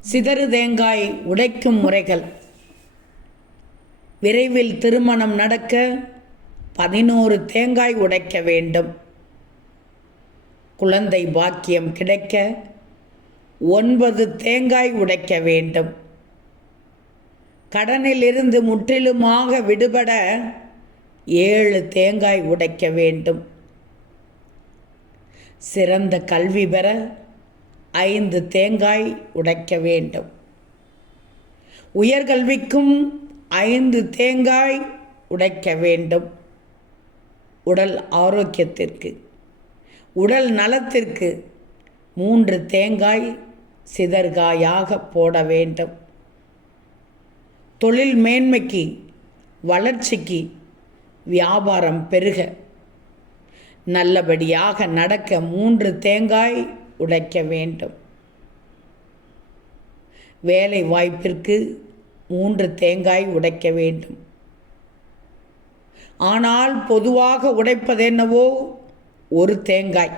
சிதறு தேங்காய் உடைக்கும் முறைகள். விரைவில் திருமணம் நடக்க பதினோரு தேங்காய் உடைக்க வேண்டும். குழந்தை பாக்கியம் கிடைக்க ஒன்பது தேங்காய் உடைக்க வேண்டும். கடனிலிருந்து முற்றிலுமாக விடுபட ஏழு தேங்காய் உடைக்க வேண்டும். சிறந்த கல்வி பெற ஐந்து தேங்காய் உடைக்க வேண்டும். உயர்கல்விக்கும் ஐந்து தேங்காய் உடைக்க வேண்டும். உடல் ஆரோக்கியத்திற்கு. உடல் நலத்திற்கு மூன்று தேங்காய் சிதற்காயாக போட வேண்டும். தொழில் மேன்மைக்கு வளர்ச்சிக்கு வியாபாரம் பெருக. நல்லபடியாக நடக்க மூன்று தேங்காய் உடைக்க வேண்டும். வேலை வாய்ப்பிற்கு மூன்று தேங்காய் உடைக்க வேண்டும். ஆனால் பொதுவாக உடைப்பதென்னவோ ஒரு தேங்காய்.